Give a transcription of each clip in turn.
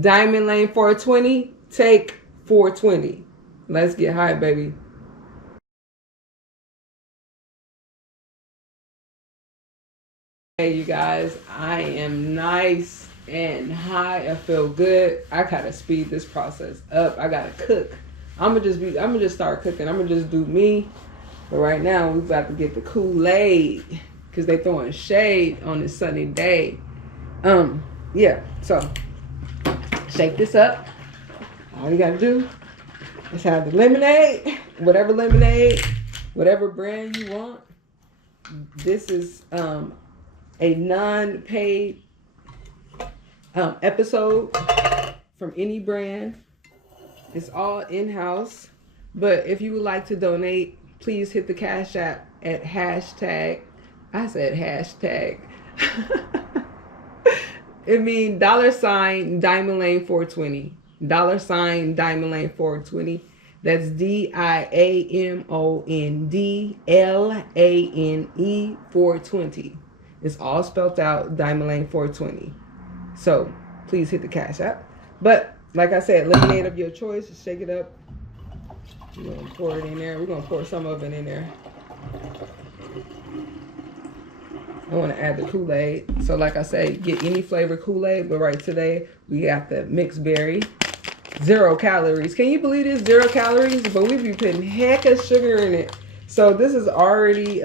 Diamond Lane 420, take 420. Let's get high, baby. Hey, you guys, I am nice and high. I feel good. I gotta speed this process up. I gotta cook. I'm gonna just start cooking. I'm gonna just do me. But right now, we about to get the Kool-Aid because they throwing shade on this sunny day. Yeah. So shake this up. All you gotta do is have the lemonade, whatever brand you want. This is a non-paid episode from any brand. It's all in-house. But if you would like to donate, please hit the Cash App at hashtag. I said hashtag. It means $ Diamond Lane 420. $ Diamond Lane 420. That's DIAMONDLANE 420. It's all spelled out, Diamond Lane 420. So please hit the Cash App. But like I said, lemonade of your choice. Just shake it up. We're gonna pour it in there. We're gonna pour some of it in there. I want to add the Kool-Aid. So like I say, get any flavor Kool-Aid. But right today, we got the mixed berry. 0 calories. Can you believe this? 0 calories? But we be putting heck of sugar in it. So this is already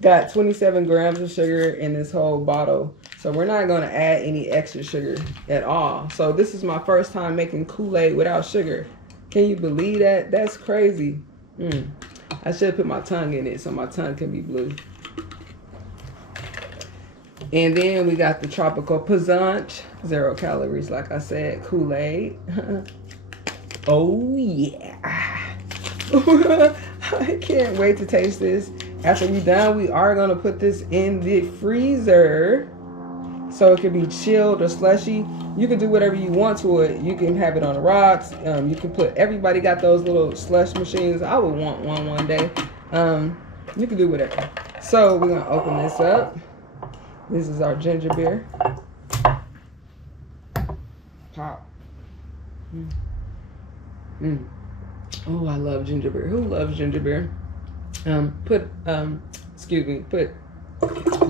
got 27 grams of sugar in this whole bottle. So we're not going to add any extra sugar at all. So this is my first time making Kool-Aid without sugar. Can you believe that? That's crazy. I should put my tongue in it so my tongue can be blue. And then we got the Tropical Punch, 0 calories, like I said, Kool-Aid. Oh yeah. I can't wait to taste this. After we're done, we are gonna put this in the freezer so it can be chilled or slushy. You can do whatever you want to it. You can have it on the rocks. You can put, everybody got those little slush machines. I would want one day. You can do whatever. So we're gonna open this up. This is our ginger beer. Pop. Oh, I love ginger beer. Who loves ginger beer? Put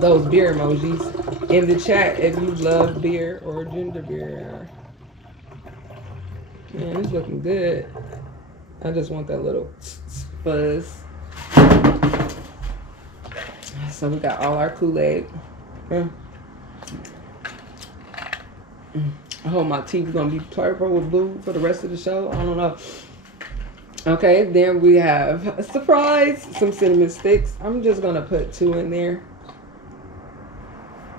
those beer emojis in the chat if you love beer or ginger beer. Man, it's looking good. I just want that little buzz. So we got all our Kool-Aid. I hope my teeth are gonna be purple with blue for the rest of the show. I don't know. Okay, then we have a surprise, some cinnamon sticks. I'm just gonna put 2 in there.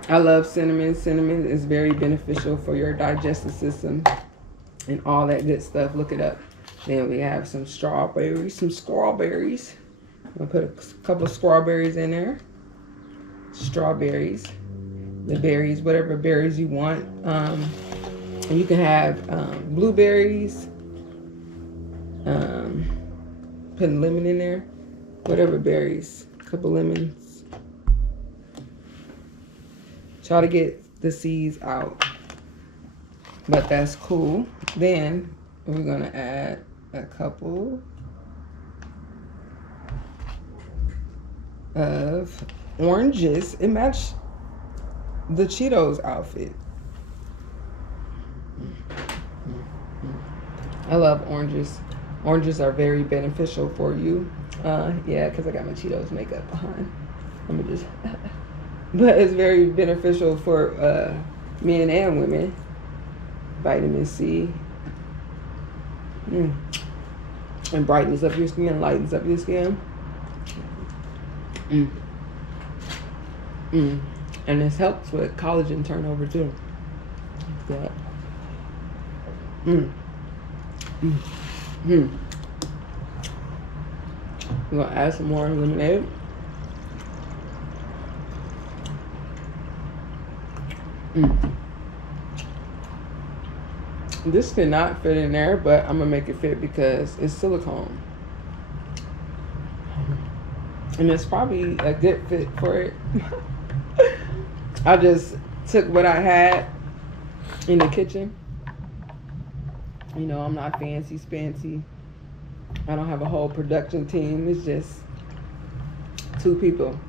I love cinnamon. Cinnamon is very beneficial for your digestive system and all that good stuff. Look it up. Then we have some strawberries. I'm gonna put a couple of strawberries in there. Strawberries. The berries, whatever berries you want. And you can have blueberries. Putting lemon in there. Whatever berries. A couple lemons. Try to get the seeds out. But that's cool. Then we're gonna add a couple of oranges. It matched the Cheetos outfit. I love oranges. Oranges are very beneficial for you. Yeah, because I got my Cheetos makeup behind. Let me just... But it's very beneficial for men and women. Vitamin C. And brightens up your skin, lightens up your skin. And this helps with collagen turnover too. Like that. I'm gonna add some more lemonade. This cannot fit in there, but I'm gonna make it fit because it's silicone. And it's probably a good fit for it. I just took what I had in the kitchen. You know, I'm not fancy spancy. I don't have a whole production team. It's just 2 people.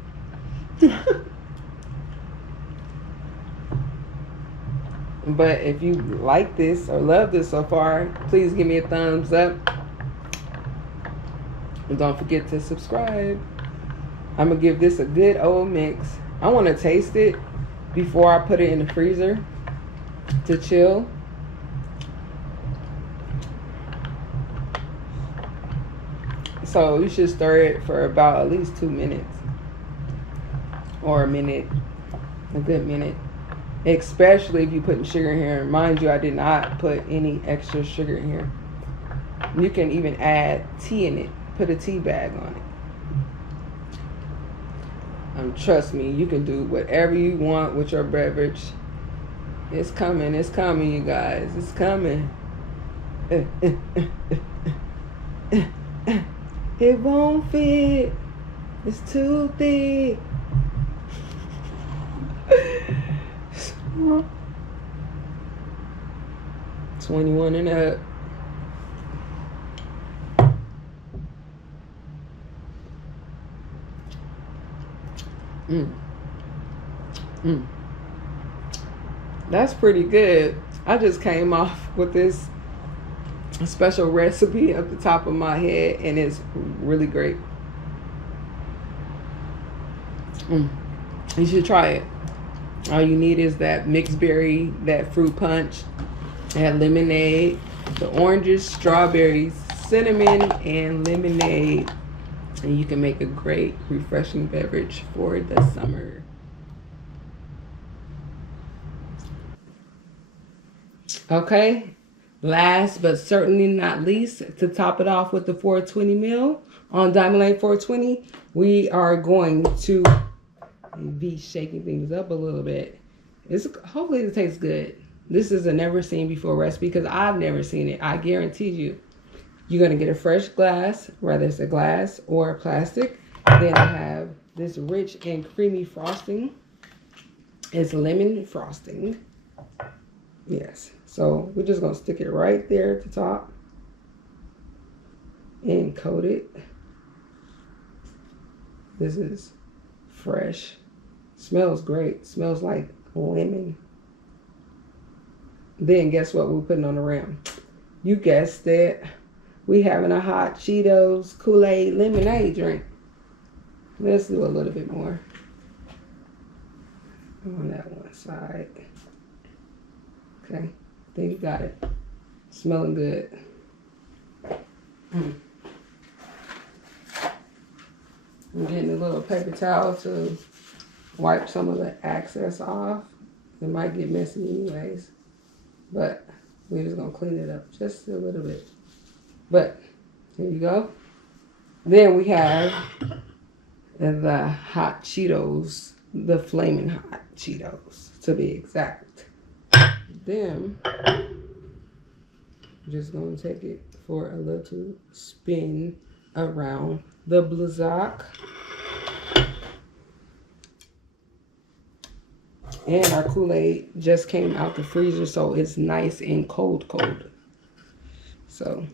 But if you like this or love this so far, please give me a thumbs up. And don't forget to subscribe. I'm going to give this a good old mix. I want to taste it before I put it in the freezer to chill. So you should stir it for about at least 2 minutes. Or a minute. A good minute. Especially if you put sugar in here. Mind you, I did not put any extra sugar in here. You can even add tea in it. Put a tea bag on it. Trust me, you can do whatever you want with your beverage. It's coming, you guys. It's coming. It won't fit. It's too thick. 21 and up. That's pretty good. I just came off with this special recipe at the top of my head, and it's really great. You should try it. All you need is that mixed berry, that fruit punch, that lemonade, the oranges, strawberries, cinnamon, and lemonade. And you can make a great, refreshing beverage for the summer. Okay, last but certainly not least, to top it off with the 420 ml on Diamond Lane 420, we are going to be shaking things up a little bit. Hopefully it tastes good. This is a never seen before recipe because I've never seen it. I guarantee you. You're going to get a fresh glass, whether it's a glass or a plastic. Then I have this rich and creamy frosting. It's lemon frosting. Yes. So we're just going to stick it right there at the top and coat it. This is fresh. Smells great. Smells like lemon. Then guess what we're putting on the rim? You guessed it. We having a hot Cheetos Kool-Aid lemonade drink. Let's do a little bit more on that one side. Okay, I think you got it. Smelling good. I'm getting a little paper towel to wipe some of the excess off. It might get messy anyways, but we're just gonna clean it up just a little bit. But here you go. Then we have the hot Cheetos, the flaming hot Cheetos to be exact. Then I'm just gonna take it for a little spin around the Blizzak. And our Kool-Aid just came out the freezer, so it's nice and cold. So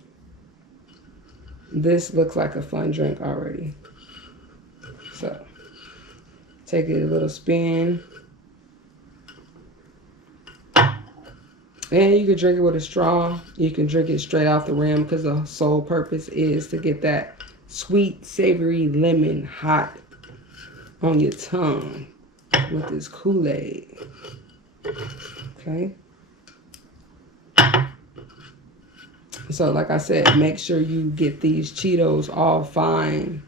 this looks like a fun drink already. So take it a little spin. And you can drink it with a straw. You can drink it straight off the rim because the sole purpose is to get that sweet, savory lemon hot on your tongue with this Kool-Aid. Okay. So like I said, make sure you get these Cheetos all fine,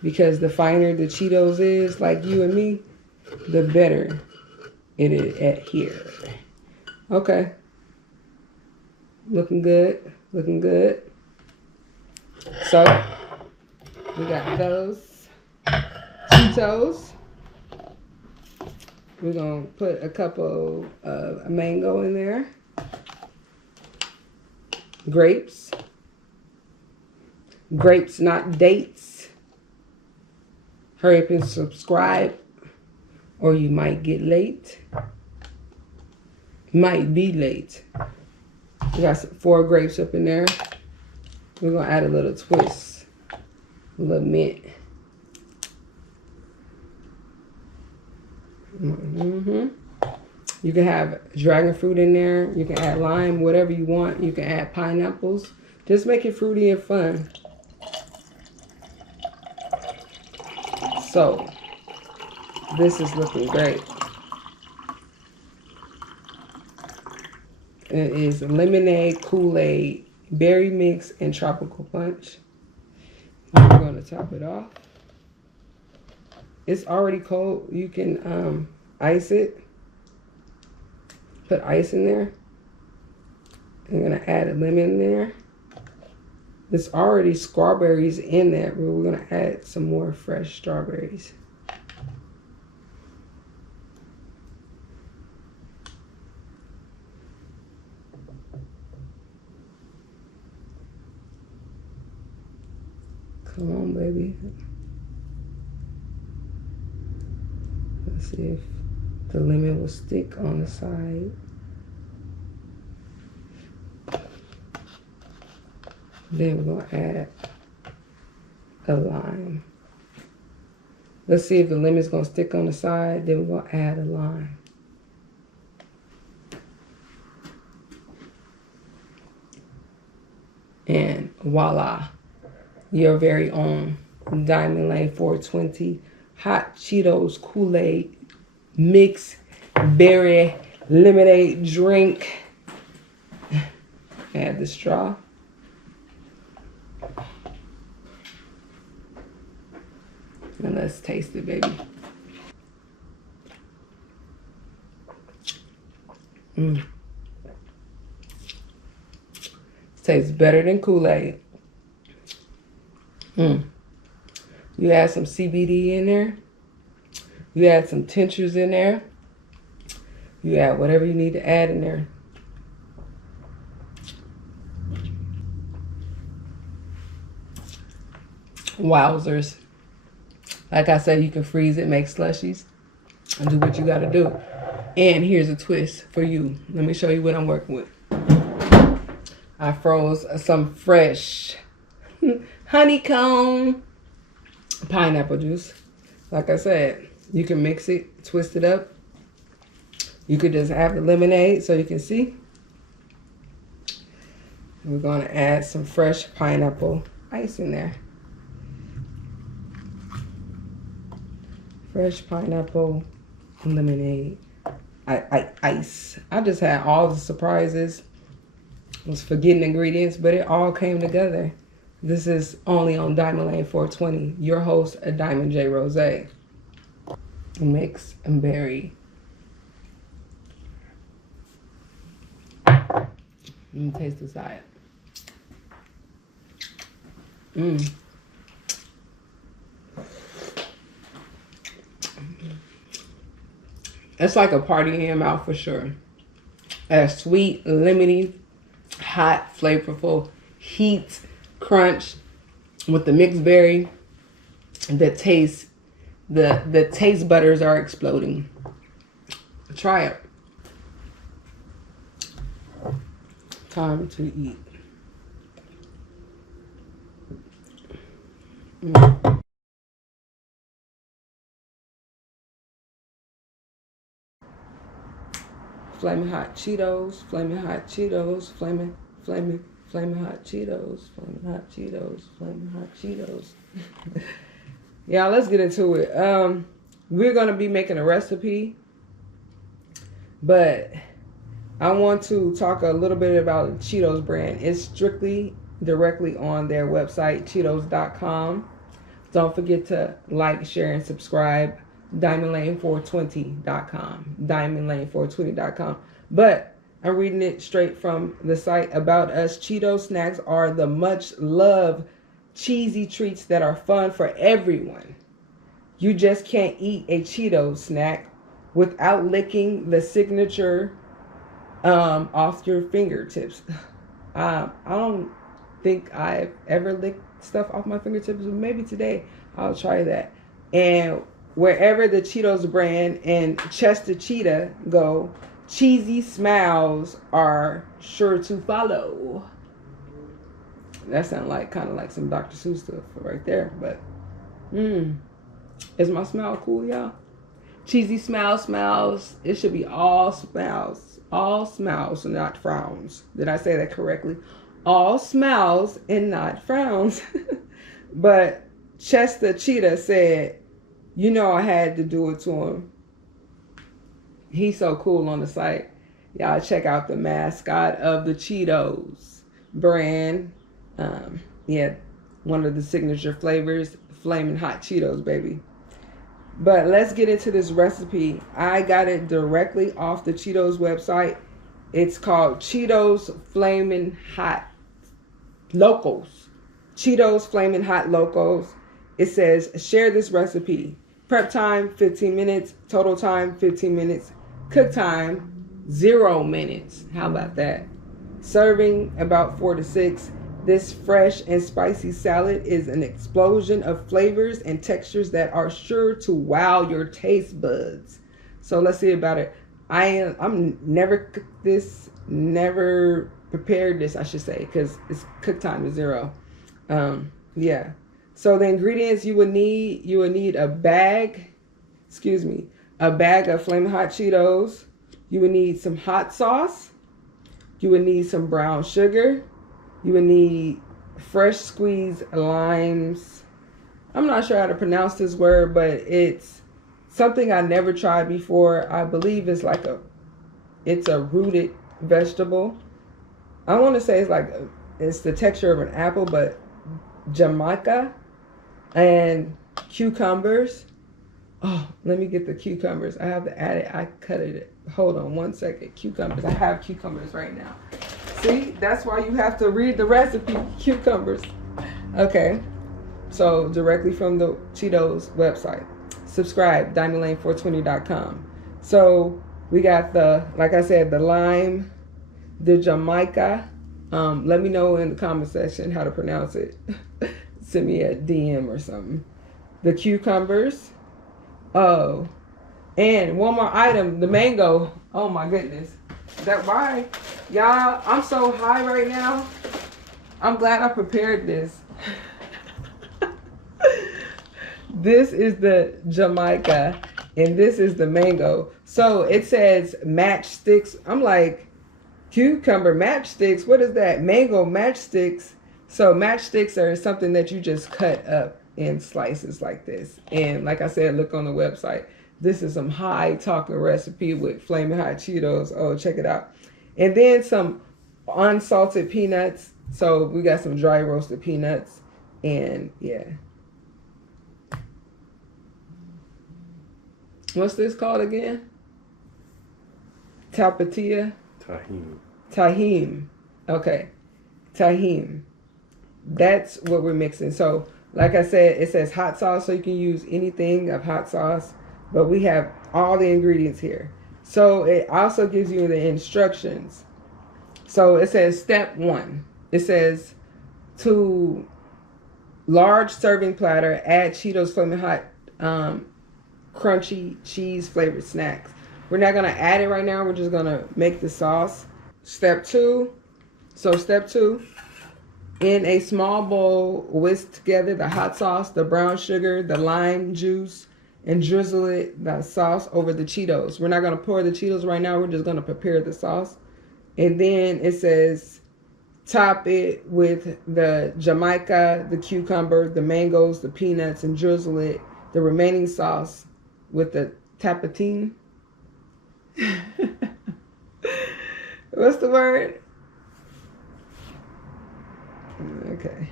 because the finer the Cheetos is, like you and me, the better it adhere. Okay. Looking good. Looking good. So we got those Cheetos. We're going to put a couple of mango in there. Grapes. Grapes, not dates. Hurry up and subscribe, or you might get late. might be late. We got 4 grapes up in there. We're gonna add a little twist, a little mint. You can have dragon fruit in there. You can add lime, whatever you want. You can add pineapples. Just make it fruity and fun. So, this is looking great. It is lemonade, Kool-Aid, berry mix, and tropical punch. We're going to top it off. It's already cold. You can ice it. Put ice in there. I'm going to add a lemon there. There's already strawberries in there, but we're going to add some more fresh strawberries. Come on, baby. Let's see if the lemon will stick on the side. Then we're going to add a lime. Let's see if the lemon's going to stick on the side. Then we're going to add a lime. And voila, your very own Diamond Lane 420 Hot Cheetos Kool-Aid Mix Berry Lemonade Drink. Add the straw. And let's taste it, baby. Tastes better than Kool-Aid. You add some CBD in there. You add some tinctures in there. You add whatever you need to add in there. Wowzers. Like I said, you can freeze it, make slushies, and do what you gotta do. And here's a twist for you. Let me show you what I'm working with. I froze some fresh honeycomb pineapple juice. Like I said, you can mix it, twist it up. You could just have the lemonade so you can see. We're gonna add some fresh pineapple ice in there. Fresh pineapple lemonade ice. I just had all the surprises. I was forgetting ingredients, but it all came together. This is only on Diamond Lane 420. Your host, Diamond J. Rose. Mix and berry. Let me taste the side. It's like a party in your mouth for sure. A sweet, lemony, hot, flavorful, heat, crunch with the mixed berry. The taste budders are exploding. Try it. Time to eat. Flaming hot Cheetos, flaming hot Cheetos, flaming hot Cheetos, flaming hot Cheetos, flaming hot Cheetos. Yeah, let's get into it. We're gonna be making a recipe, but I want to talk a little bit about Cheetos brand. It's strictly directly on their website, Cheetos.com. Don't forget to like, share, and subscribe. DiamondLane420.com. DiamondLane420.com. But I'm reading it straight from the site About Us. Cheetos snacks are the much loved cheesy treats that are fun for everyone. You just can't eat a Cheetos snack without licking the signature off your fingertips. I don't think I've ever licked stuff off my fingertips, but maybe today I'll try that. And wherever the Cheetos brand and Chester Cheetah go, cheesy smiles are sure to follow. That sounds like kind of like some Dr. Seuss stuff right there, but is my smile cool, y'all? Cheesy smiles. It should be all smiles, so not frowns. Did I say that correctly? All smiles and not frowns. But Chester Cheetah said, you know, I had to do it to him. He's so cool on the site. Y'all check out the mascot of the Cheetos brand. Yeah, one of the signature flavors, Flamin' Hot Cheetos, baby. But let's get into this recipe. I got it directly off the Cheetos website. It's called Cheetos Flamin' Hot Locos. Cheetos Flamin' Hot Locos. It says, share this recipe. Prep time, 15 minutes. Total time, 15 minutes. Cook time, 0 minutes. How about that? Serving, about 4 to 6. This fresh and spicy salad is an explosion of flavors and textures that are sure to wow your taste buds. So let's see about it. I'm never cooked this, never prepared this, I should say, because it's cook time is 0. Yeah. So the ingredients you would need a bag of Flamin' Hot Cheetos. You would need some hot sauce. You would need some brown sugar. You would need fresh squeezed limes. I'm not sure how to pronounce this word, but it's something I never tried before. I believe it's a rooted vegetable. I want to say it's the texture of an apple, but Jamaica and cucumbers. Oh, let me get the cucumbers. I have to add it. I cut it. Hold on 1 second. Cucumbers. I have cucumbers right now. See, that's why you have to read the recipe. Cucumbers. Okay. So directly from the Cheetos website. Subscribe, diamondlane420.com. So we got like I said, the lime, the Jamaica. Let me know in the comment section how to pronounce it. Send me a DM or something. The cucumbers. Oh, and one more item, the mango. Oh my goodness. That why? Y'all, I'm so high right now. I'm glad I prepared this. This is the Jamaica and this is the mango. So it says matchsticks. I'm like, cucumber matchsticks? What is that? Mango matchsticks. So matchsticks are something that you just cut up in slices like this. And like I said, look on the website. This is some high talking recipe with Flamin' Hot Cheetos. Oh, check it out. And then some unsalted peanuts. So we got some dry roasted peanuts. And yeah. What's this called again? Tapatía? Tahim. Okay. Tahim. That's what we're mixing. So like I said, it says hot sauce, so you can use anything of hot sauce. But we have all the ingredients here. So it also gives you the instructions. So it says step 1. It says to large serving platter, add Cheetos Flamin' Hot crunchy cheese flavored snacks. We're not going to add it right now. We're just going to make the sauce. Step 2. So step 2. In a small bowl, whisk together the hot sauce, the brown sugar, the lime juice, and drizzle the sauce over the Cheetos. We're not going to pour the Cheetos right now. We're just going to prepare the sauce. And then it says top it with the Jamaica, the cucumber, the mangoes, the peanuts, and drizzle the remaining sauce with the tapatine. What's the word? Okay.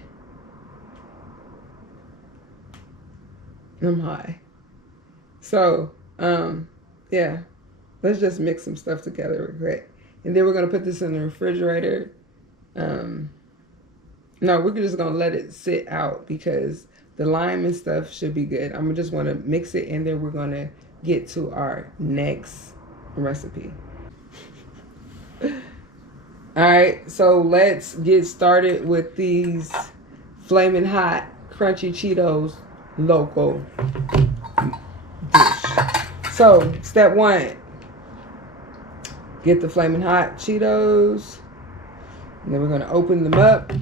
I'm high. So, yeah. Let's just mix some stuff together real quick. And then we're going to put this in the refrigerator. No, we're just going to let it sit out because the lime and stuff should be good. I'm just want to mix it and then we're going to get to our next recipe. All right, so let's get started with these Flamin' Hot Crunchy Cheetos Loco dish. So, step 1. get the flaming hot Cheetos. And then we're gonna open them up.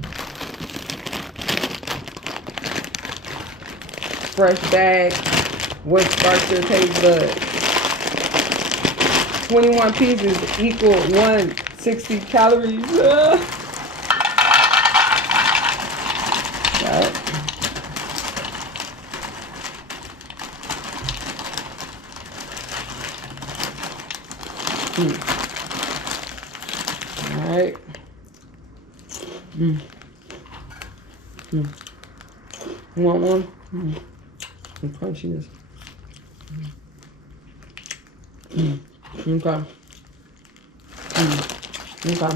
Fresh bag. What sparks your taste buds? 21 pieces equal 160 calories. Right. All right. You want one? The crunchiness. Okay. Okay.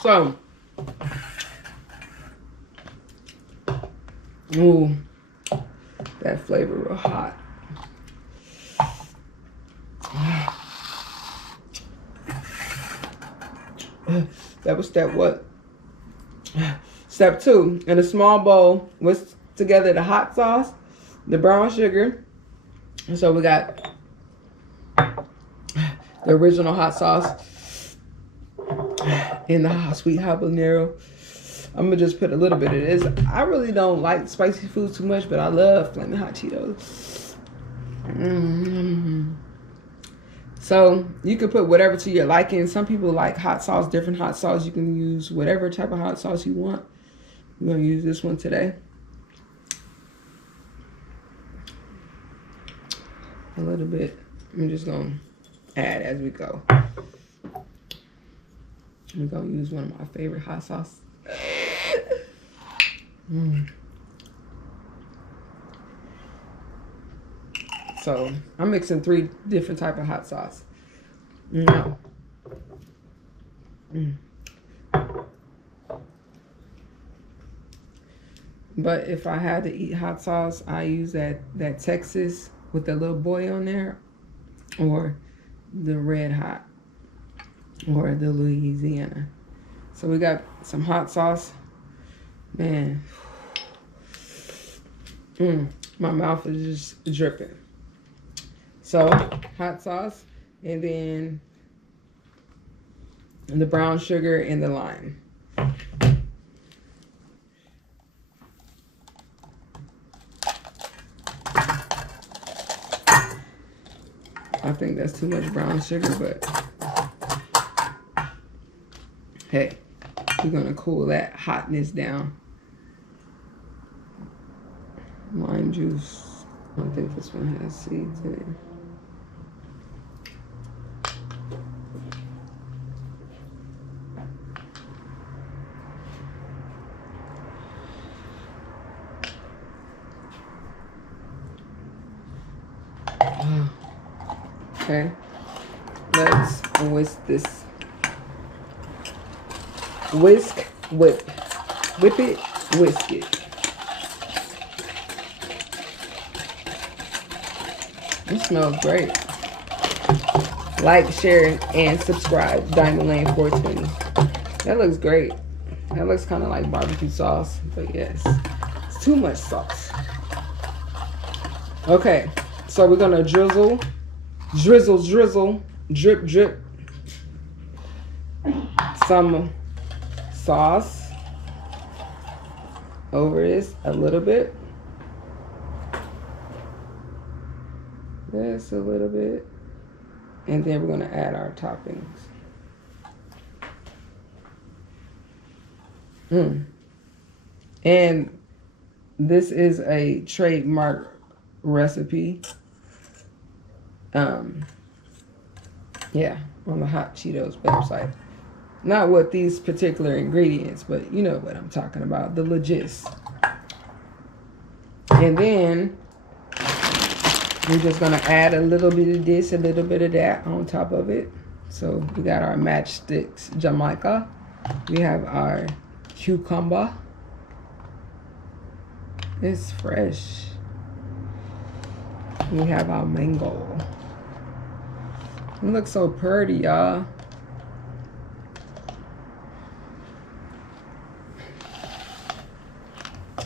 So, ooh, that flavor real hot. That was step what? Step 2. In a small bowl, whisk together the hot sauce, the brown sugar. And so we got the original hot sauce and the sweet habanero. I'm gonna just put a little bit of this. I really don't like spicy food too much, but I love flaming hot Cheetos. So you can put whatever to your liking. Some people like hot sauce, different hot sauce. You can use whatever type of hot sauce you want. I'm gonna use this one today. A little bit. I'm just gonna add as we go. I'm gonna use one of my favorite hot sauce. So I'm mixing 3 different type of hot sauce. But if I had to eat hot sauce, I use that Texas with the little boy on there, or the Red Hot, or the Louisiana. So we got some hot sauce. Man, my mouth is just dripping. So hot sauce, and then the brown sugar and the lime. I think that's too much brown sugar, but hey, we're gonna cool that hotness down. Lime juice. I don't think this one has seeds in it. Okay, let's whisk this. Whisk, whip. Whip it, whisk it. It smells great. Like, share, and subscribe. Diamond Lane 420. That looks great. That looks kind of like barbecue sauce, but yes, it's too much sauce. Okay, so we're gonna drizzle, drip, drip, some sauce over this a little bit. Just a little bit. And then we're going to add our toppings. And this is a trademark recipe. Yeah, on the Hot Cheetos website. Not with these particular ingredients, but you know what I'm talking about, the legit. And then we're just gonna add a little bit of this, a little bit of that on top of it. So we got our matchsticks Jamaica. We have our cucumber. It's fresh. We have our mango. It looks so pretty, y'all.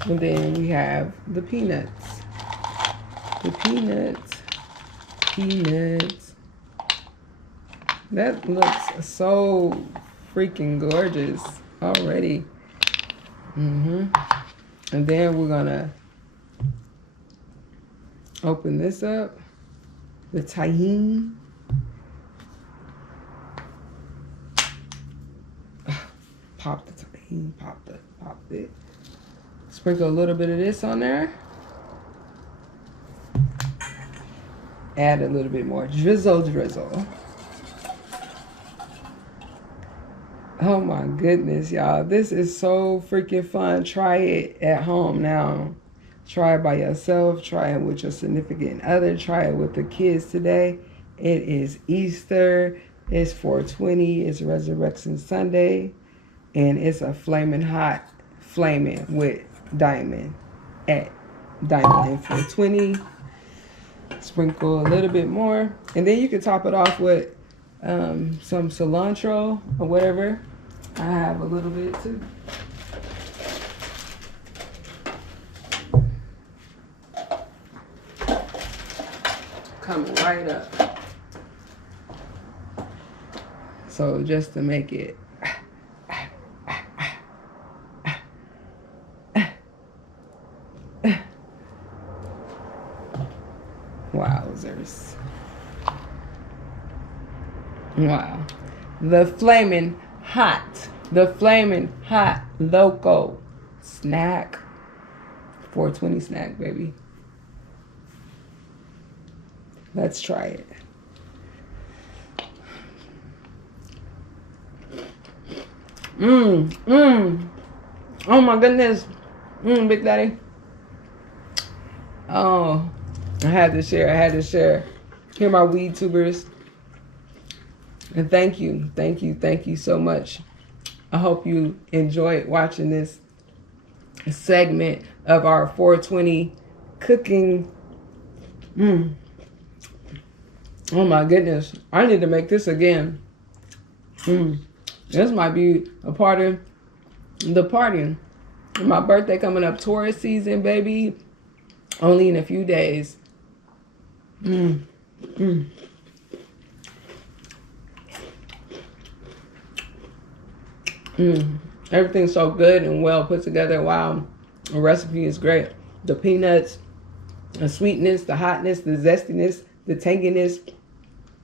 And then we have the peanuts. The peanuts. peanuts. That looks so freaking gorgeous already. And then we're gonna open this up. The tahini. Pop the tahini, pop it. Sprinkle a little bit of this on there. Add a little bit more drizzle. Oh my goodness, y'all. This is so freaking fun. Try it at home now. Try it by yourself. Try it with your significant other. Try it with the kids today. It is Easter. It's 420. It's Resurrection Sunday. And it's a flaming hot flaming with Diamond at Diamond Lane 420. Sprinkle a little bit more. And then you can top it off with some cilantro or whatever. I have a little bit too. Coming right up. So just to make it wowzers. Wow. The flaming hot Loco snack. 420 snack, baby. Let's try it. Oh my goodness. Big Daddy. Oh, I had to share. Here are my weed tubers. And thank you so much. I hope you enjoyed watching this segment of our 420 cooking. Oh my goodness. I need to make this again. This might be a part of the party. My birthday coming up, Taurus season, baby. Only in a few days. Everything's so good and well put together. Wow. The recipe is great. The peanuts, the sweetness, the hotness, the zestiness, the tanginess.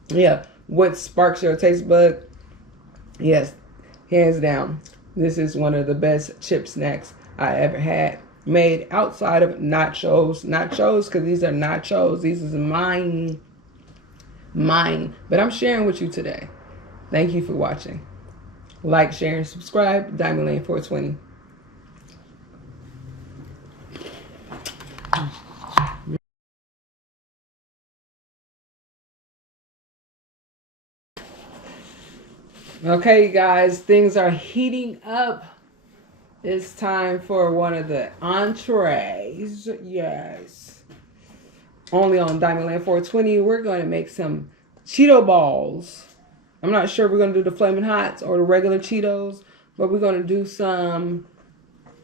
Yeah. What sparks your taste bud? Yes. Hands down. This is one of the best chip snacks I ever had. Made outside of nachos. Nachos, because these are nachos. These is mine. But I'm sharing with you today. Thank you for watching. Like, share, and subscribe. Diamond Lane 420. Okay, you guys, things are heating up. It's time for one of the entrees. Yes. Only on Diamond Lane 420, we're going to make some Cheeto balls. I'm not sure if we're going to do the Flamin' Hots or the regular Cheetos, but we're going to do some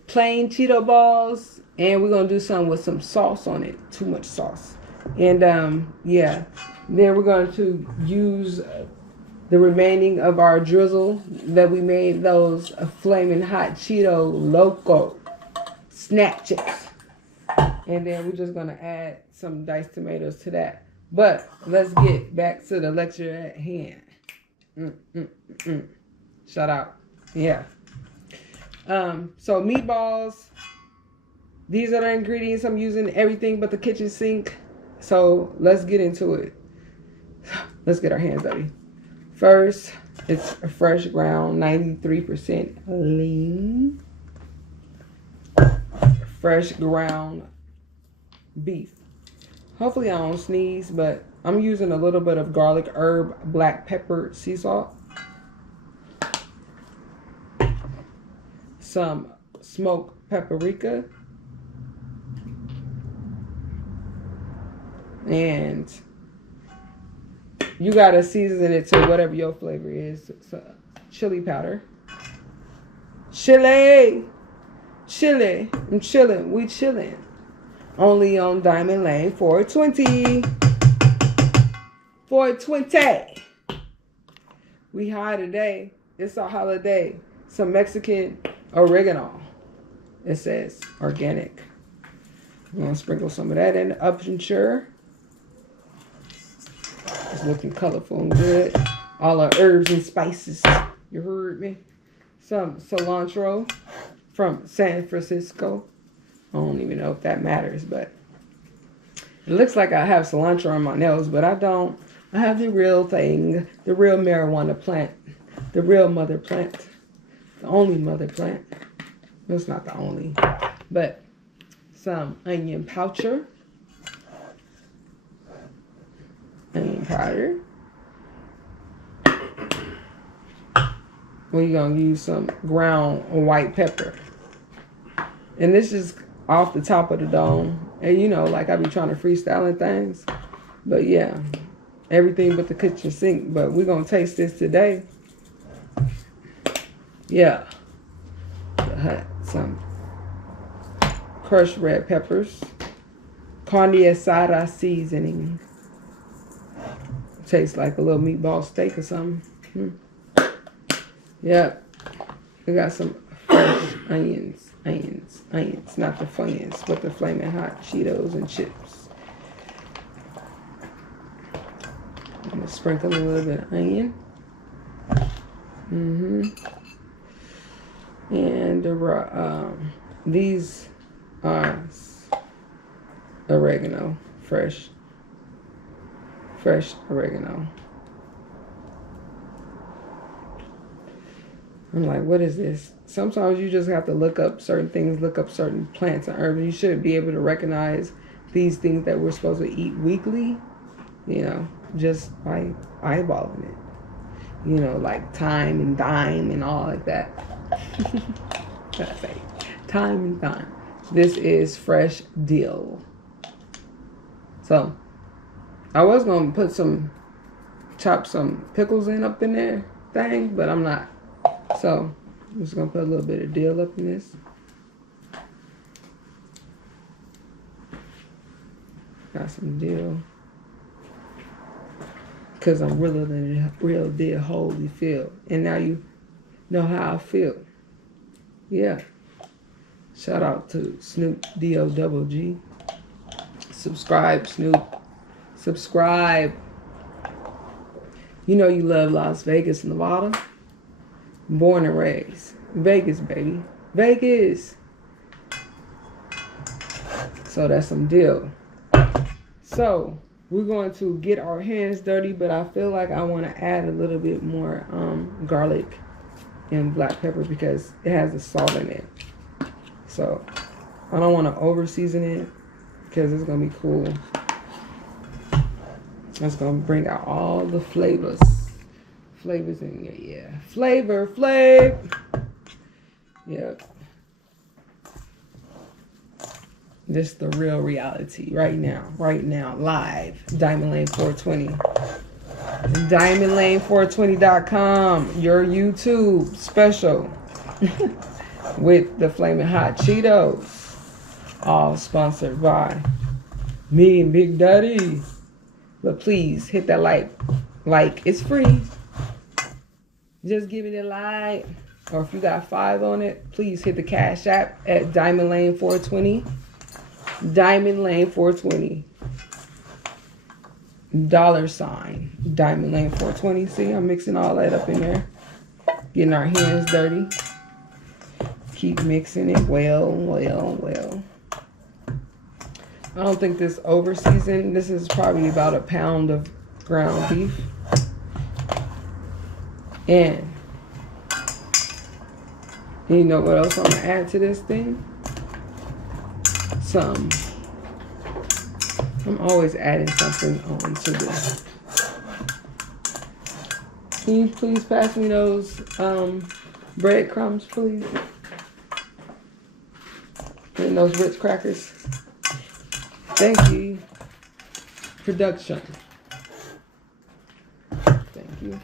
plain Cheeto balls, and we're going to do some with some sauce on it. Too much sauce. And, yeah. Then we're going to use the remaining of our drizzle that we made, those Flamin' Hot Cheeto Loco snack chips. And then we're just going to add some diced tomatoes to that. But let's get back to the lecture at hand. Shout out. Yeah. So meatballs. These are the ingredients. I'm using everything but the kitchen sink. So let's get into it. Let's get our hands dirty. First, it's a fresh ground, 93% lean. Fresh ground beef. Hopefully I don't sneeze, but I'm using a little bit of garlic, herb, black pepper, sea salt. Some smoked paprika. And you gotta season it to whatever your flavor is. So, chili powder. Chili. I'm chilling. We chilling. Only on Diamond Lane 420. 420. We high today. It's a holiday. Some Mexican oregano. It says organic. We're going to sprinkle some of that in up and sure. It's looking colorful and good. All our herbs and spices. You heard me? Some cilantro from San Francisco. I don't even know if that matters, but it looks like I have cilantro on my nails, but I don't. I have the real thing, the real marijuana plant, the real mother plant, the only mother plant. Well, it's not the only, but some onion powder, onion powder. We're going to use some ground white pepper. And this is off the top of the dome. And you know, like I be trying to freestyle and things. But yeah, everything but the kitchen sink. But we're going to taste this today. Yeah. Some crushed red peppers. Carne asada seasoning. Tastes like a little meatball steak or something. Yep. We got some fresh onions. Not the Funyuns, but the flaming hot Cheetos and chips. I'm gonna sprinkle a little bit of onion. And these are oregano, fresh oregano. I'm like, what is this? Sometimes you just have to look up certain things, look up certain plants and herbs. You should be able to recognize these things that we're supposed to eat weekly, you know, just by eyeballing it. You know, like thyme and thyme and all like that. What I say? Thyme and thyme. This is fresh dill. So, I was going to chop some pickles up in there thing, but I'm not. So, I'm just going to put a little bit of dill up in this. Got some dill. Because I'm realer than the real deal, holy feel. And now you know how I feel. Yeah. Shout out to Snoop D-O-double-G. Subscribe, Snoop. Subscribe. You know you love Las Vegas, Nevada. Born and raised. Vegas, baby. Vegas. So that's some dill. So we're going to get our hands dirty, but I feel like I want to add a little bit more garlic and black pepper because it has the salt in it. So I don't want to over season it because it's going to be cool. It's going to bring out all the flavors. Flavors in here, yeah. Flavor. Yep. This is the real reality right now, live. Diamond Lane 420. DiamondLane420.com, your YouTube special with the Flaming Hot Cheetos. All sponsored by me and Big Daddy. But please hit that like. It's free. Just give it a like. Or if you got 5 on it, please hit the Cash App at Diamond Lane 420. Diamond Lane 420. $, Diamond Lane 420. See, I'm mixing all that up in there. Getting our hands dirty. Keep mixing it well. I don't think this over seasoned. This is probably about a pound of ground beef. And you know what else I'm going to add to this thing? I'm always adding something on to this. Can you please pass me those breadcrumbs, please? And those Ritz crackers. Thank you. Production. Thank you.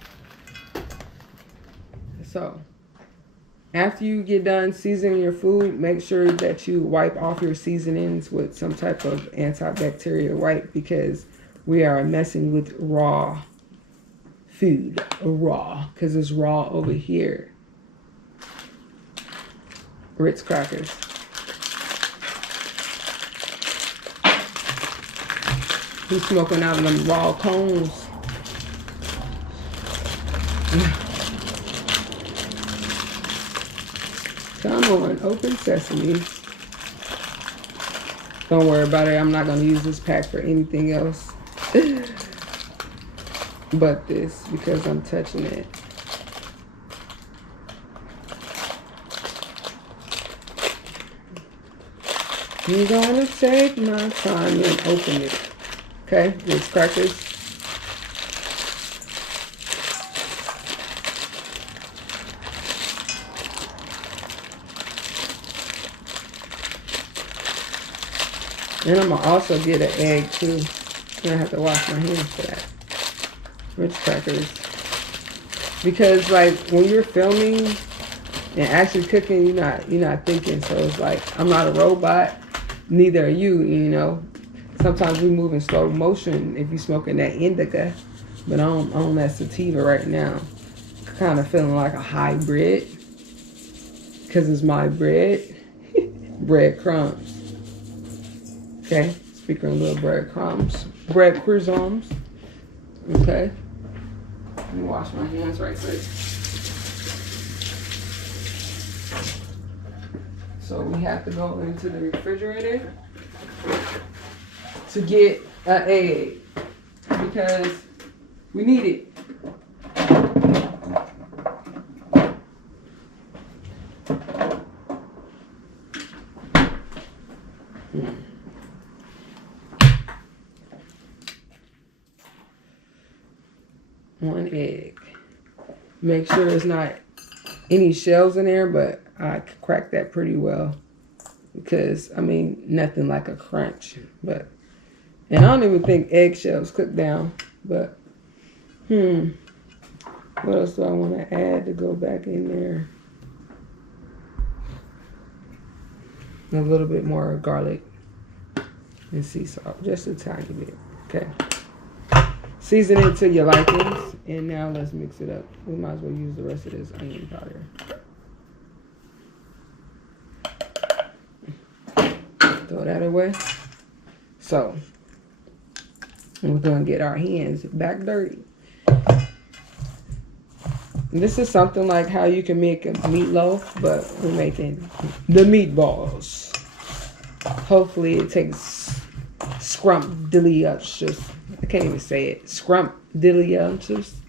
So, after you get done seasoning your food, make sure that you wipe off your seasonings with some type of antibacterial wipe because We are messing with raw food, raw, because it's raw over here. Ritz crackers. He's smoking out of them raw cones. Come on, open sesame. Don't worry about it. I'm not going to use this pack for anything else but this, because I'm touching it. I'm going to take my time and open it. Okay, these crackers. And I'm going to also get an egg too. And I have to wash my hands for that. Ritz crackers. Because like when you're filming and actually cooking, you're not thinking. So it's like, I'm not a robot. Neither are you, you know. Sometimes we move in slow motion if you're smoking that indica. But I'm on that sativa right now. Kind of feeling like a hybrid. Because it's my bread. Breadcrumbs. Okay, speaking of little breadcrumbs. Bread croissants. Okay. Let me wash my hands right quick. So we have to go into the refrigerator to get an egg because we need it. One egg. Make sure there's not any shells in there, but I cracked that pretty well because I mean nothing like a crunch. But and I don't even think eggshells cook down. But what else do I want to add to go back in there? A little bit more garlic and sea salt, just a tiny bit. Okay. Season it to your likings, and now let's mix it up. We might as well use the rest of this onion powder. Throw that away. So, we're gonna get our hands back dirty. This is something like how you can make a meatloaf, but we're making the meatballs. Hopefully it takes scrumptious. I can't even say it. Scrumptious. Dilly-umptious.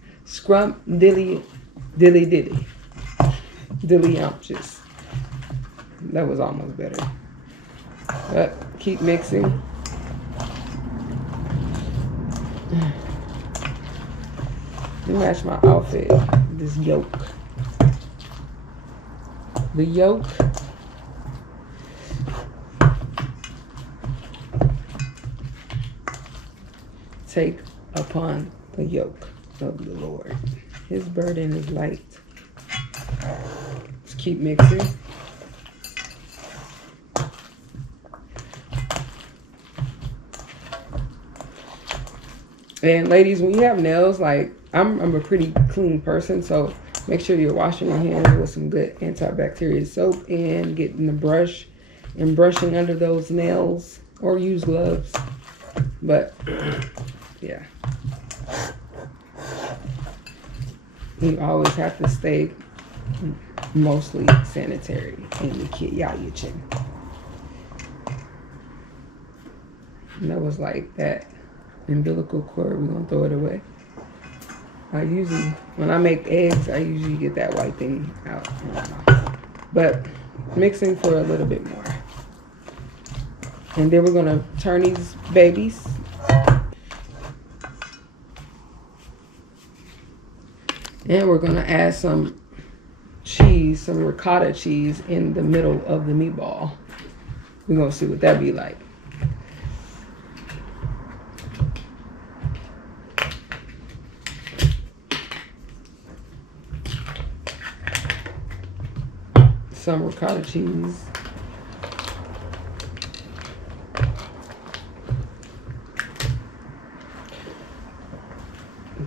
That was almost better. But keep mixing. To match my outfit. This yolk. The yolk. Take upon the yoke of the Lord. His burden is light. Let's keep mixing. And ladies, when you have nails, like I'm a pretty clean person, so make sure you're washing your hands with some good antibacterial soap and getting the brush and brushing under those nails, or use gloves. But yeah, you always have to stay mostly sanitary in the kitchen. And that was like that umbilical cord. We're gonna throw it away. I usually, when I make eggs, I usually get that white thing out. But mixing for a little bit more. And then we're gonna turn these babies. And we're gonna add some cheese, some ricotta cheese in the middle of the meatball. We're gonna see what that be like. Some ricotta cheese.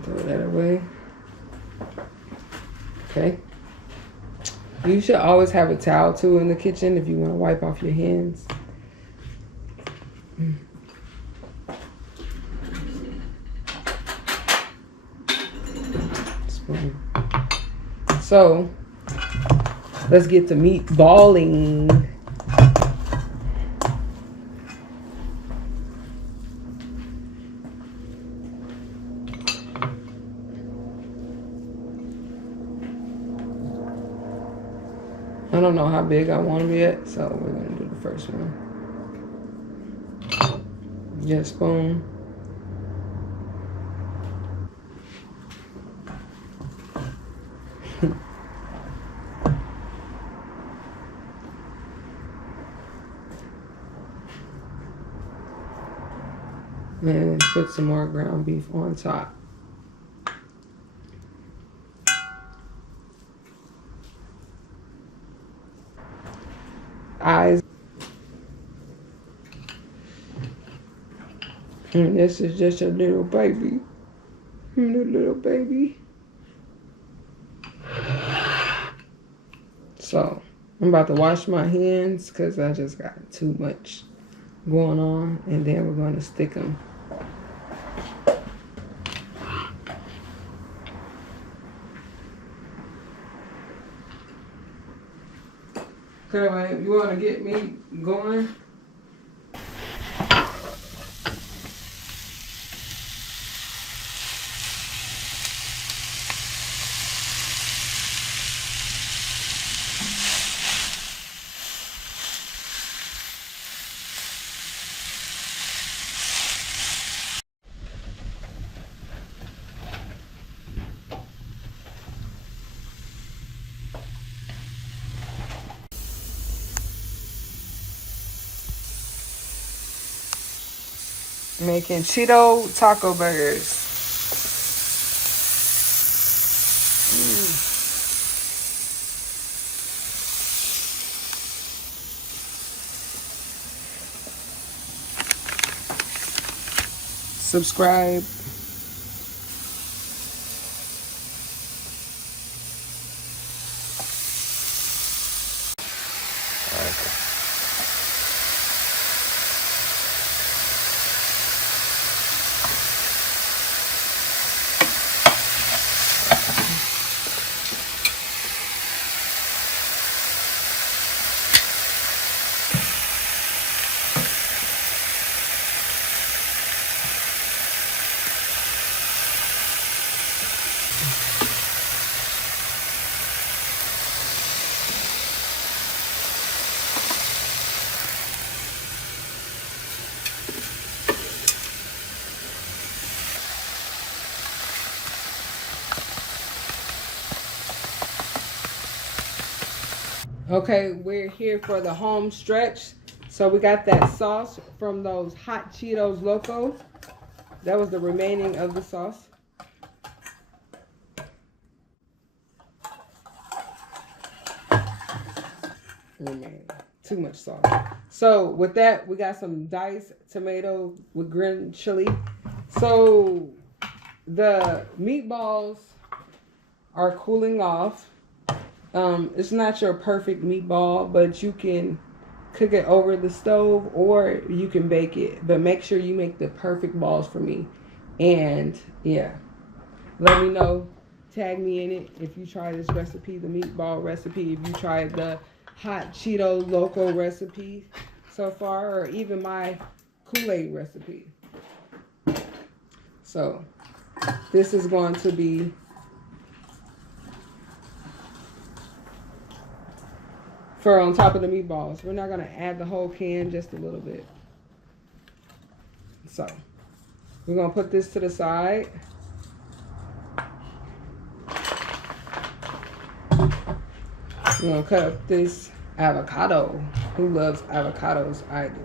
Throw that away. Okay. You should always have a towel too in the kitchen if you want to wipe off your hands. Spoon. So let's get to meatballing. I don't know how big I want them yet, so we're gonna do the first one. Get a spoon. And put some more ground beef on top. Eyes. And this is just a little baby. Little baby. So I'm about to wash my hands because I just got too much going on. And then we're going to stick them. Okay, you want to get me going? Making Cheeto taco burgers. Subscribe. Okay, we're here for the home stretch. So we got that sauce from those hot Cheetos Locos. That was the remaining of the sauce. Remaining. Too much sauce. So with that, we got some diced tomato with green chili. So the meatballs are cooling off. It's not your perfect meatball, but you can cook it over the stove or you can bake it. But make sure you make the perfect balls for me. And yeah, let me know. Tag me in it if you try this recipe, the meatball recipe. If you tried the hot Cheetos Loco recipe so far, or even my Kool-Aid recipe. So this is going to be for on top of the meatballs. We're not going to add the whole can, just a little bit. So we're going to put this to the side. We're going to cut up this avocado. Who loves avocados? I do.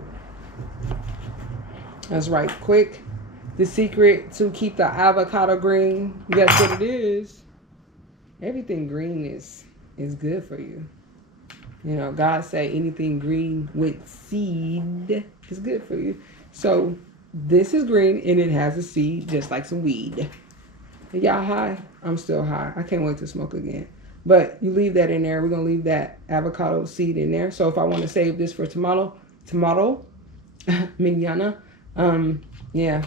That's right. Quick. The secret to keep the avocado green. Guess what it is? Everything green is good for you. You know, God said anything green with seed is good for you. So this is green and it has a seed just like some weed. Y'all high? I'm still high. I can't wait to smoke again. But you leave that in there. We're going to leave that avocado seed in there. So if I want to save this for tomorrow, mañana, yeah,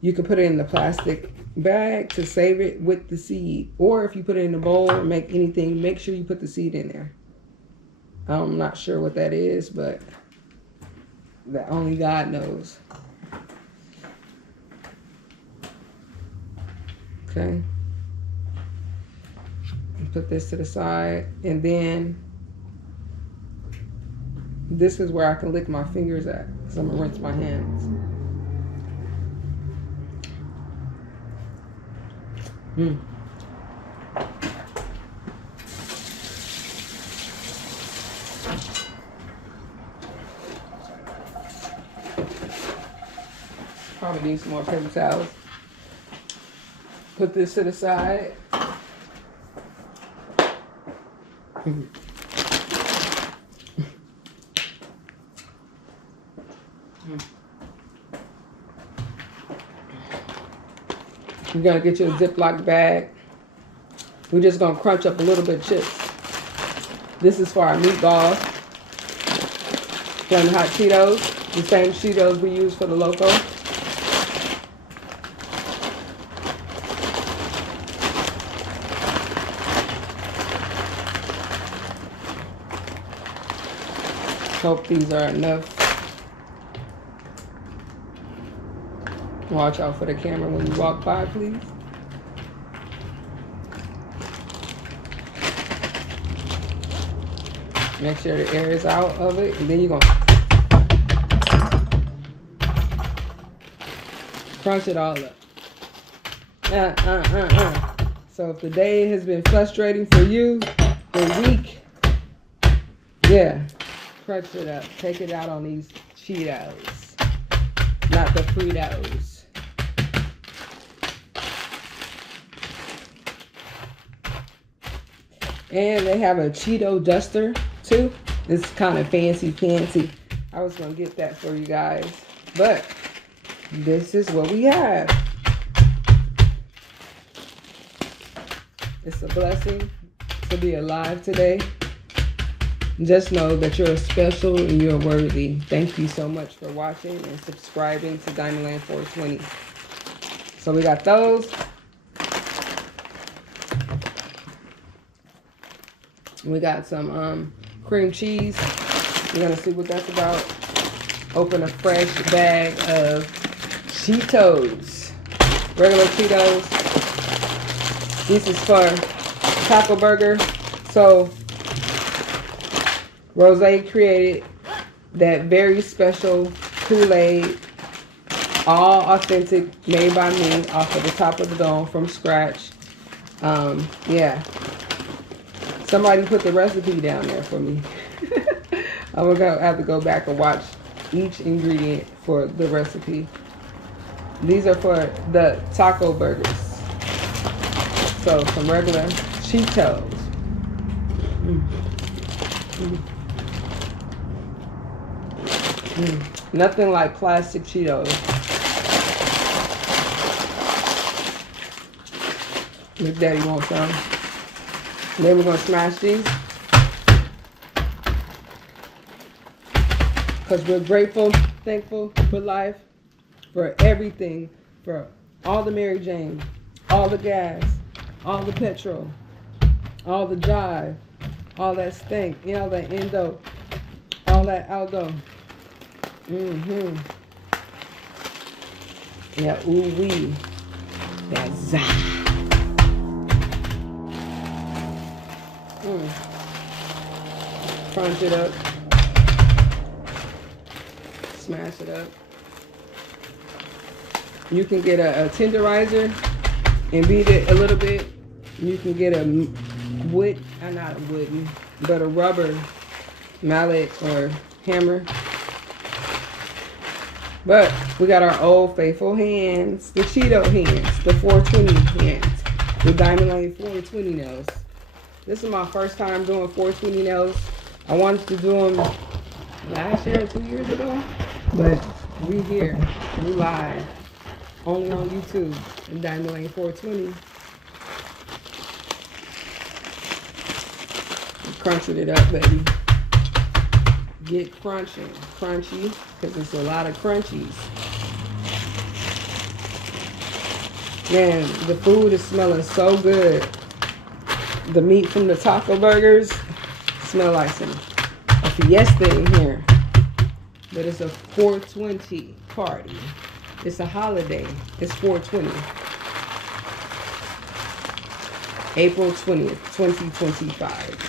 you can put it in the plastic bag to save it with the seed. Or if you put it in a bowl or make anything, make sure you put the seed in there. I'm not sure what that is, but that only God knows. Okay. Put this to the side, and then this is where I can lick my fingers at, because I'm gonna rinse my hands. Probably need some more paper towels. Put this to the side. You're gonna get you a Ziploc bag. We're just gonna crunch up a little bit of chips. This is for our meatballs. Flaming hot Cheetos, the same Cheetos we use for the Loco. Hope these are enough. Watch out for the camera when you walk by, please. Make sure the air is out of it, and then you're gonna crunch it all up. So if the day has been frustrating for you, the week, yeah, crunch it up. Take it out on these Cheetos, not the Fritos. And they have a Cheeto duster too. It's kind of fancy. I was gonna get that for you guys, but this is what we have. It's a blessing to be alive today. Just know that you're special and you're worthy. Thank you so much for watching and subscribing to Diamondland 420. So we got those. We got some cream cheese. We're gonna see what that's about. Open a fresh bag of Cheetos. Regular Cheetos. This is for taco burger. So Rose created that very special Kool-Aid, all authentic, made by me, off of the top of the dome from scratch. Yeah. Somebody put the recipe down there for me. I'm gonna have to go back and watch each ingredient for the recipe. These are for the taco burgers. So some regular Cheetos. Nothing like plastic Cheetos. Big Daddy wants some. Then we're gonna smash these. Because we're grateful, thankful for life, for everything, for all the Mary Jane, all the gas, all the petrol, all the jive, all that stink, you know, that endo, all that algo. Yeah, ooh wee. That za. Crunch it up. Smash it up. You can get a tenderizer and beat it a little bit. You can get a wood, not a wooden, but a rubber mallet or hammer. But we got our old faithful hands, the Cheeto hands, the 420 hands, the Diamondland 420 nails. This is my first time doing 420 nails. I wanted to do them last year or 2 years ago, but we here, we live, only on YouTube. And Diamond Lane 420. Crunching it up, baby. Get crunching. Crunchy, because it's a lot of crunchies. Man, the food is smelling so good. The meat from the taco burgers smell like a fiesta in here. But it's a 420 party. It's a holiday. It's 420. April 20th, 2025.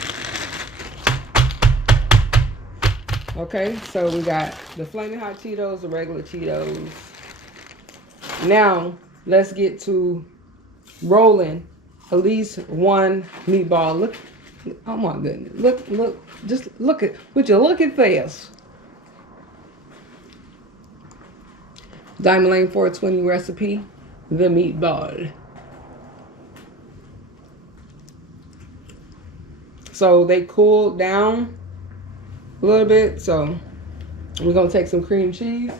Okay, so we got the Flaming Hot Cheetos, the regular Cheetos. Now, let's get to rolling at least one meatball. Look, oh my goodness. Look, just look at, would you look at this? Diamond Lane 420 recipe, the meatball. So they cooled down a little bit, so we're gonna take some cream cheese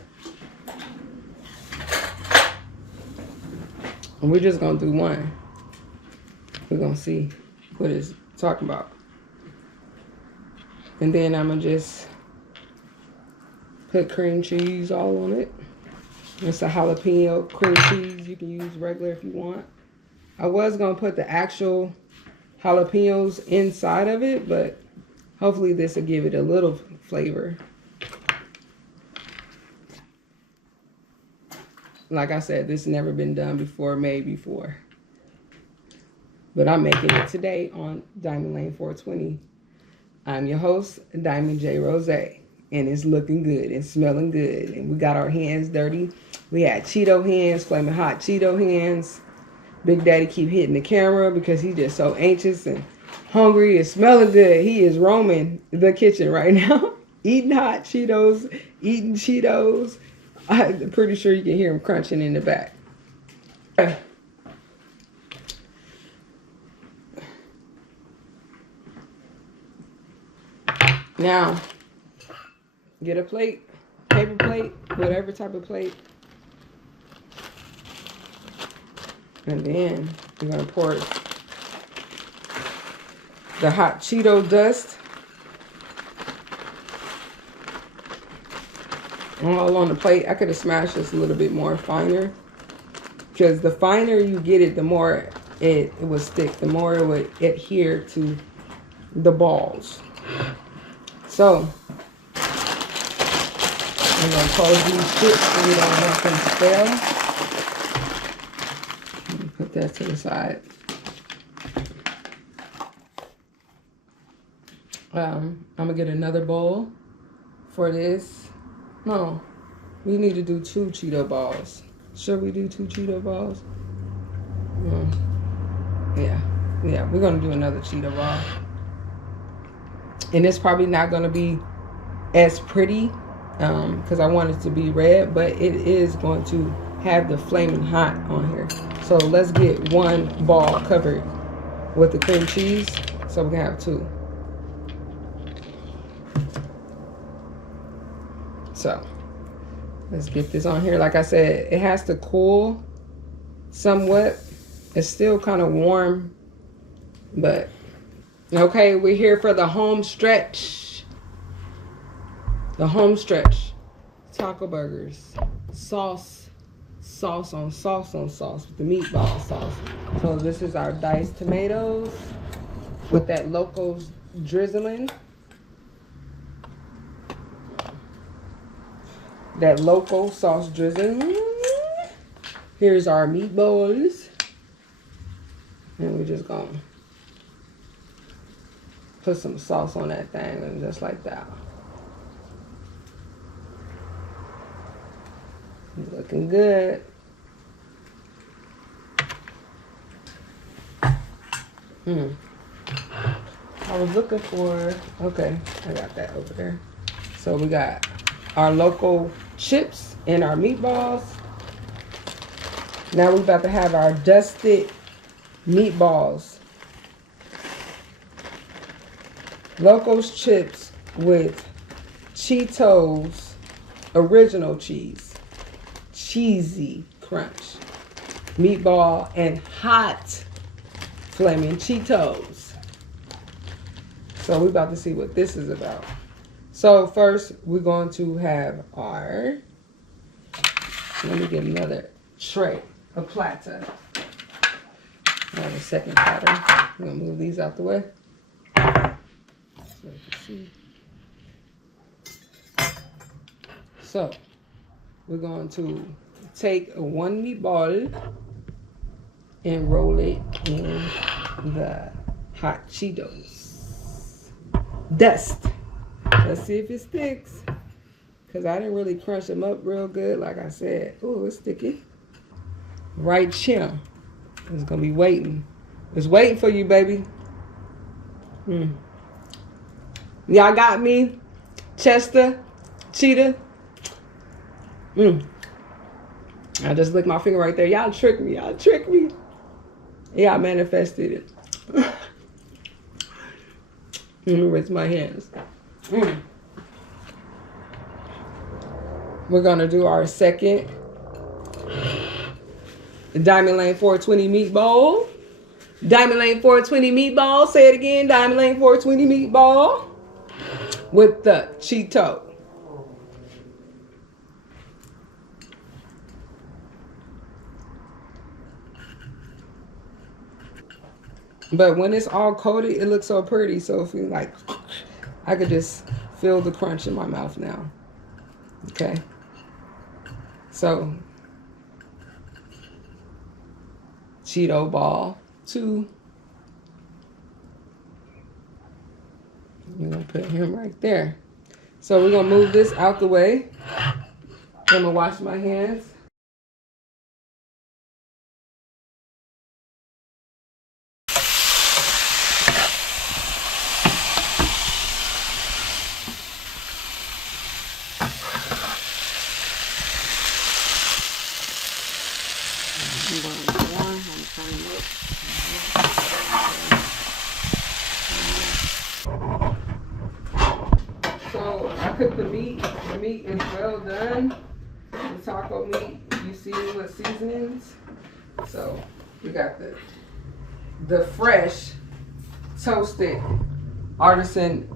and we're just gonna do one. We're gonna see what it's talking about, and then I'm gonna just put cream cheese all on it. It's a jalapeno cream cheese. You can use regular if you want. I was gonna put the actual jalapenos inside of it, but hopefully this will give it a little flavor. Like I said, this has never been done before, made before. But I'm making it today on Diamond Lane 420. I'm your host, Diamond J. Rose. And it's looking good and smelling good. And we got our hands dirty. We had Cheeto hands, Flaming Hot Cheeto hands. Big Daddy keep hitting the camera because he's just so anxious and hungry and smelling good. He is roaming the kitchen right now, eating hot Cheetos, eating Cheetos. I'm pretty sure you can hear him crunching in the back. Now, get a plate, paper plate, whatever type of plate. And then we're going to pour the hot Cheeto dust all on the plate. I could have smashed this a little bit more finer, because the finer you get it, the more it would stick, the more it would adhere to the balls. So I'm going to close these chips so we don't let them stale. Put that to the side. I'm gonna get another bowl for this. No, we need to do 2 Cheeto balls. Should we do 2 Cheeto balls? Yeah, we're gonna do another Cheeto ball. And it's probably not gonna be as pretty because I want it to be red, but it is going to have the flaming hot on here. So let's get one ball covered with the cream cheese so we can have 2. So let's get this on here. Like I said, it has to cool somewhat. It's still kind of warm, but okay, we're here for the home stretch. The home stretch. Taco burgers. Sauce on sauce with the meatball sauce. So this is our diced tomatoes with that Loco's drizzling. That Loco sauce drizzling. Here's our meatballs. And we're just gonna put some sauce on that thing and just like that. Looking good. I was looking for, okay, I got that over there. So we got our Loco chips and our meatballs. Now we're about to have our dusted meatballs. Loco's chips with Cheetos original cheese. Cheesy crunch. meatball, and hot flaming Cheetos. So we're about to see what this is about. So first, we're going to have our, let me get another tray, a platter. Now the second platter. I'm gonna move these out the way. So you can see. So we're going to take one meatball and roll it in the hot Cheetos. Dust. Let's see if it sticks. Because I didn't really crunch them up real good, like I said. Oh, it's sticky. Right here. It's going to be waiting. It's waiting for you, baby. Y'all got me? Chester? Cheetah? I just licked my finger right there. Y'all tricked me. Y'all tricked me. Y'all manifested it. Let me rinse my hands. We're going to do our second Diamond Lane 420 meatball. Diamond Lane 420 meatball. Say it again. Diamond Lane 420 meatball with the Cheeto. But when it's all coated, it looks so pretty. So if you like, I could just feel the crunch in my mouth now. Okay. So, Cheeto ball 2. We're going to put him right there. So we're going to move this out the way. I'm going to wash my hands. So I cooked the meat. The meat is well done. The taco meat, you see with seasonings. So we got the fresh toasted artisan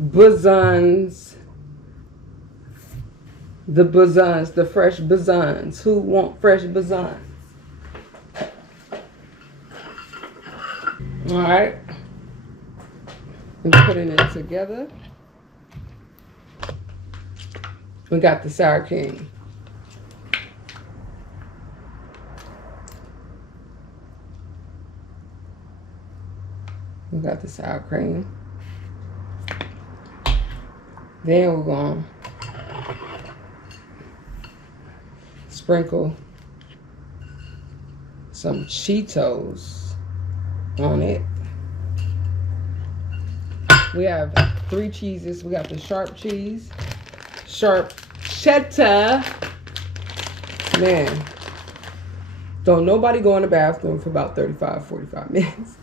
bazans. The bazans, the fresh bazans. Who want fresh bazans? All right. I'm putting it together. We got the sour cream. We got the sour cream. Then we're going to sprinkle some Cheetos on it. We have 3 cheeses. We got the sharp cheese, sharp cheddar. Man, don't nobody go in the bathroom for about 35-45 minutes.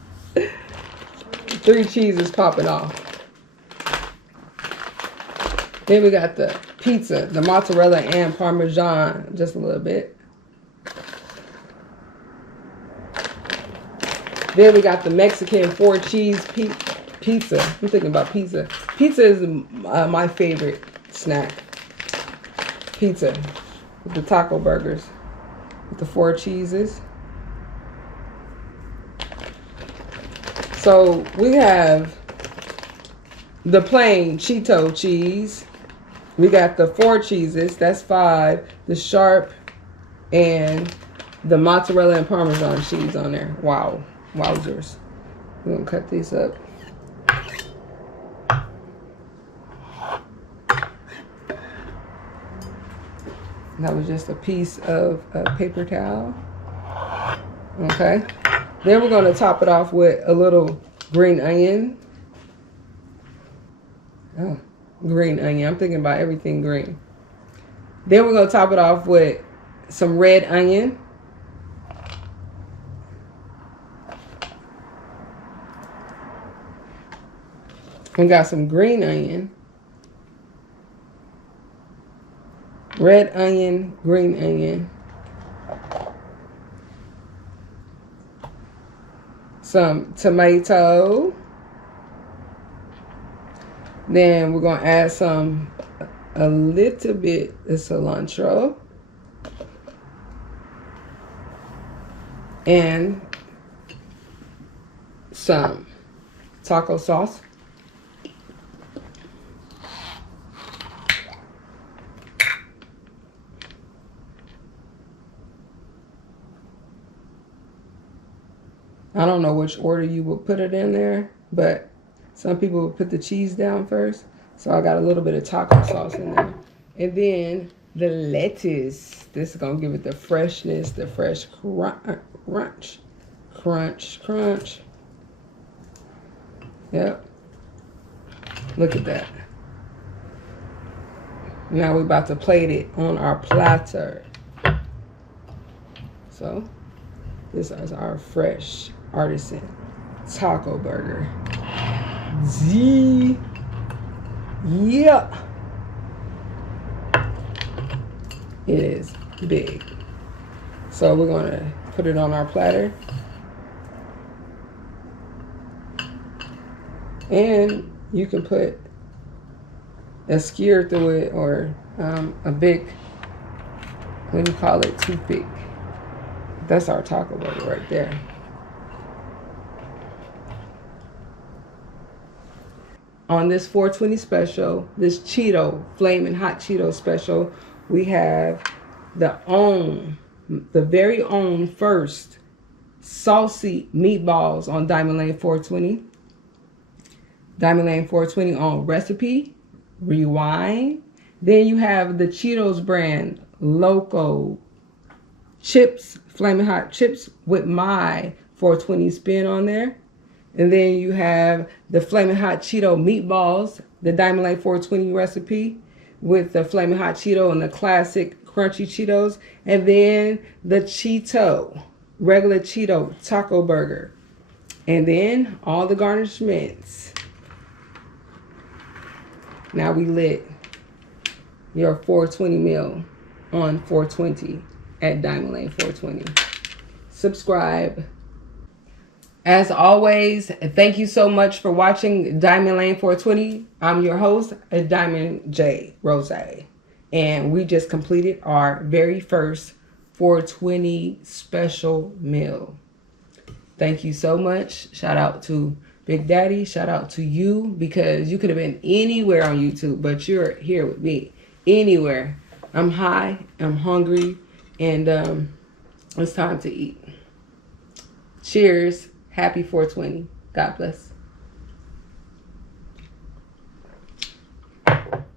3 cheeses popping off. Then we got the pizza, the mozzarella and parmesan, just a little bit. Then we got the Mexican 4 cheese pizza. I'm thinking about pizza. Pizza is my favorite snack. Pizza with the taco burgers with the 4 cheeses. So we have the plain Cheeto cheese. We got the 4 cheeses, that's 5. The sharp and the mozzarella and parmesan cheese on there. Wow, wowzers. We're gonna cut these up. That was just a piece of paper towel. Okay. Then we're going to top it off with a little green onion. Oh, green onion. I'm thinking about everything green. Then we're going to top it off with some red onion. We got some green onion. Red onion, green onion. some tomato. Then we're going to add a little bit of cilantro. And some taco sauce. I don't know which order you would put it in there, but some people would put the cheese down first. So I got a little bit of taco sauce in there. And then the lettuce. This is going to give it the freshness, the fresh crunch. Crunch, crunch. Yep. Look at that. Now we're about to plate it on our platter. So this is our fresh artisan taco burger. Yeah. It is big. So we're going to put it on our platter. And you can put a skewer through it, or a big, what do you call it, toothpick. That's our taco burger right there. On this 420 special, this Cheeto, Flamin' Hot Cheeto special, we have the very own first saucy meatballs on Diamond Lane 420. Diamond Lane 420 on Recipe, Rewind. Then you have the Cheetos brand Loco chips, Flamin' Hot chips with my 420 spin on there. And then you have the Flamin' Hot Cheeto meatballs, the Diamond Lane 420 recipe with the Flamin' Hot Cheeto and the classic crunchy Cheetos. And then the Cheeto, regular Cheeto taco burger. And then all the garnishments. Now we lit your 420 meal on 420 at Diamond Lane 420. Subscribe. As always, thank you so much for watching Diamond Lane 420. I'm your host, Diamond J. Rose. And we just completed our very first 420 special meal. Thank you so much. Shout out to Big Daddy. Shout out to you, because you could have been anywhere on YouTube, but you're here with me. Anywhere. I'm high, I'm hungry, and it's time to eat. Cheers. Happy 420. God bless.